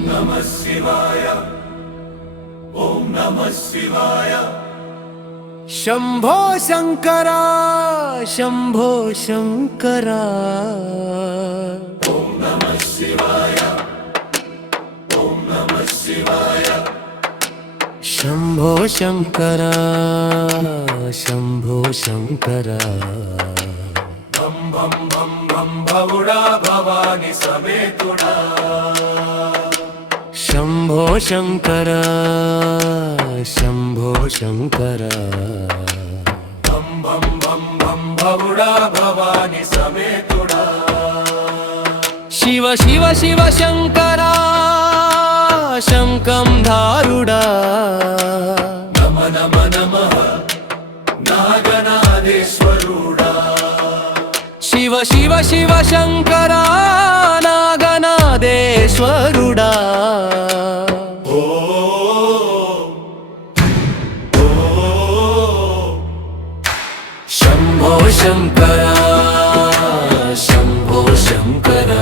नमः शिवाय, ओम नमः शिवाय। शंभो शंकरा शंभो शंकरा, ओम नमः शिवाय, ओम नमः शिवाय। शंभो शंकरा शंभो शंकरा। भम भम भम भम भवुड़ा भवानी समेतुड़ा। शंभो शंकरा शंभो शंकरा। भम भम भम भम भवुड़ा भवानी समेतुड़ा। शिव शिव शिव शंकरा शंकं धारुड़ा। नम नम नमः नागनादेश्वरुड़ा। शिव शिव शिव शंकरा नागनादेश्वरुड़ा। शंभो शंकरा शंभो शंकरा।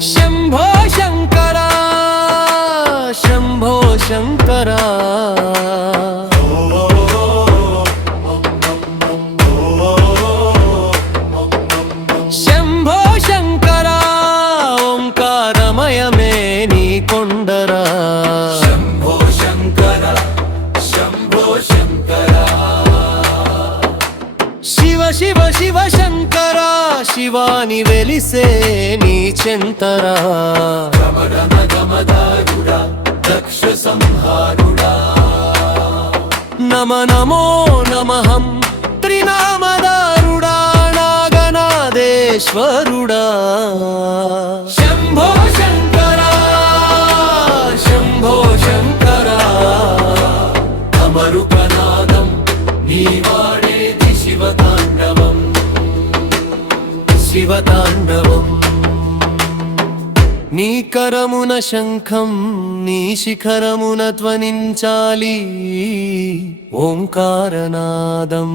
शंभो शंकरा शंभो शंकरा। शंभो शंकरा ओंकारमय में नी कोंडरा। शंभो शंकरा शंभो शंकरा। शिव शिव शिव शंकरा शिवानि वेलिसे नी चेंतरा। गमगम गमदारुड़ा दक्ष संहारुड़ा। नम नमो नमहं त्रिनामदारुड़ा नागनादेश्वरुड़ा। शंभो शंकरा शंभो शंकरा। अमरुकनादं नीवाडेति शिवताण्डवम्। शिवताण्डवम् నీ కరమున శంఖం నీ శిఖరమున ధ్వనించాలి ఓంకారనాదం।